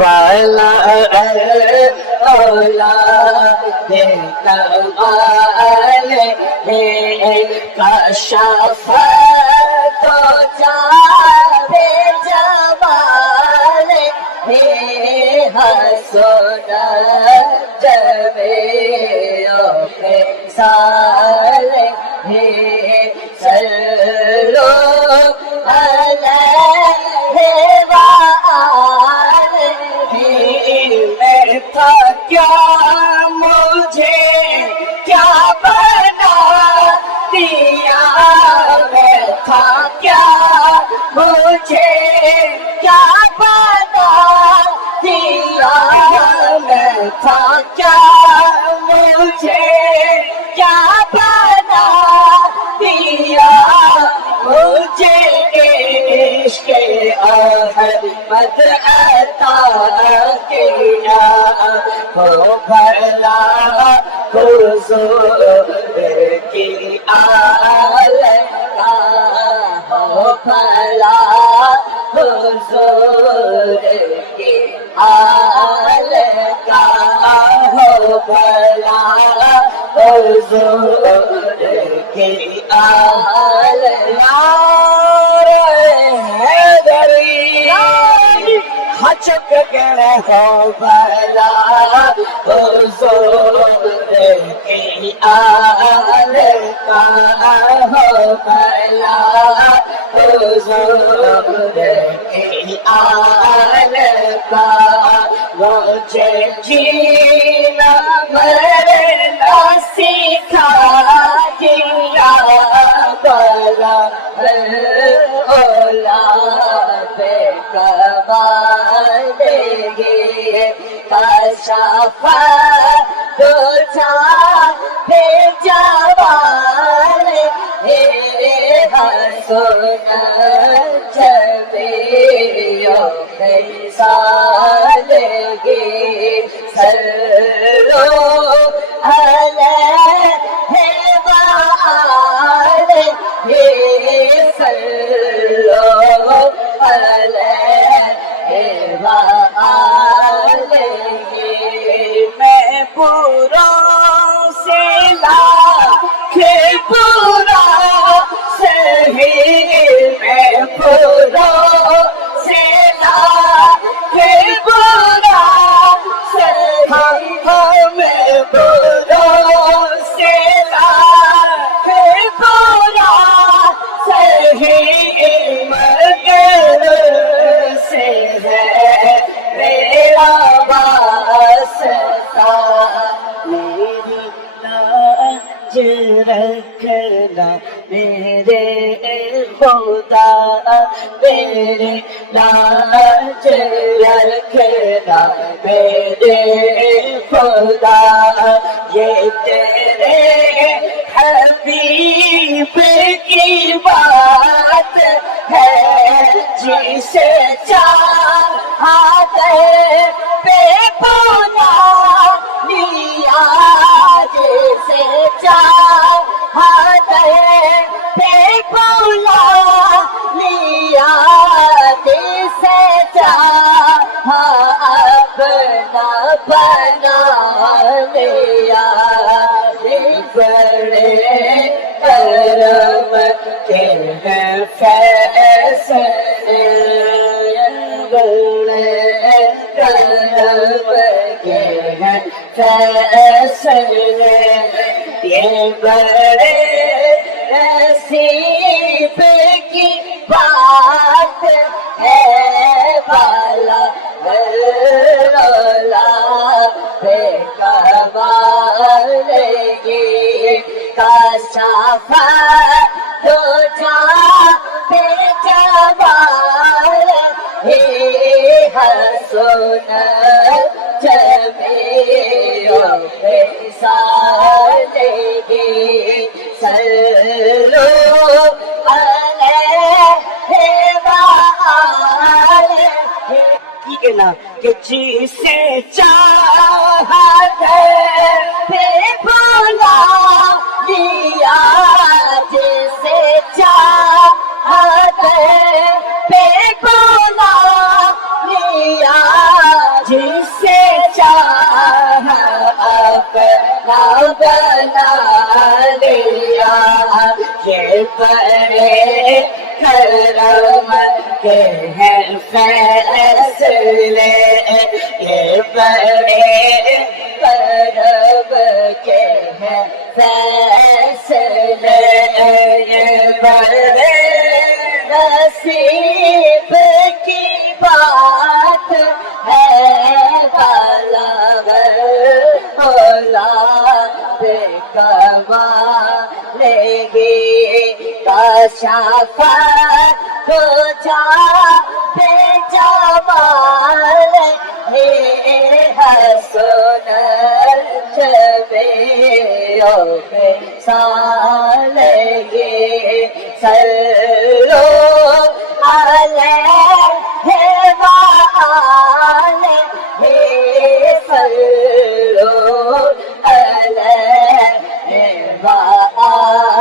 والا اولاد کمال ہے کشف تو جاوے جمال ہے حسن جمیع خصال ہے صلو علیہ وآلہ میں تھا کیا مجھے کیا بنا دیا میں تھا کیا مجھے کیا بنا دیا میں تھا کیا مجھے کیا بنا دیا مجھے عشق احمد عطا کیا ہو بھلا حضور کی آل کا ہو بھلا حضور کی آل کا ہو بھلا حضور کی آل چک گئے ہو بھلا حضور کی آل کا ہو بھلا حضور کی آل کا مجھے جینا مرنا سکھا دیا بلا اولاد کمال ہے کشف تو جاوے جمال ہے حسن جمیع خصال ہے صلو علیہ وآلہ صلو علیہ وآلہ میں پوروں سے لاکھ پورا سہی میں پوروں سے لاکھ پورا سہی میں پوروں سے لاکھ پورا سہی مگر سے ہے میرا واسطہ میری لاج رکھنا میرے خدا میرے لاج رکھنا میرے خدا یہ تیرے حبیب کی بات ہے جسے چاہتے بے پناہ لیا جسے چاہتے بے پناہ لیا جسے چاہا اپنا بنا لیا بڑے کرم کے ہیں فیصلے بڑے کرم کے ہیں فیصلے یہ بڑے نصیب کی بات ہے بالا بے کمال گی کشف تو جاوے جمال ہے حسن جمیع خصال ہے صلو علیہ وآلہ کہ جسے چاہتے بے پناہ لیا جسے چاہتے بے پناہ لیا بنا لیا یہ بڑے کرم کے ہیں فیصلے یہ بڑے کرم کے ہیں فیصلے یہ بڑے نصیب کی بات ہے اولاد کمالے گی کاشف ہو جا بے جمال حسن جبے سالگی صلو علیہ وآلہ صلو علیہ وآلہ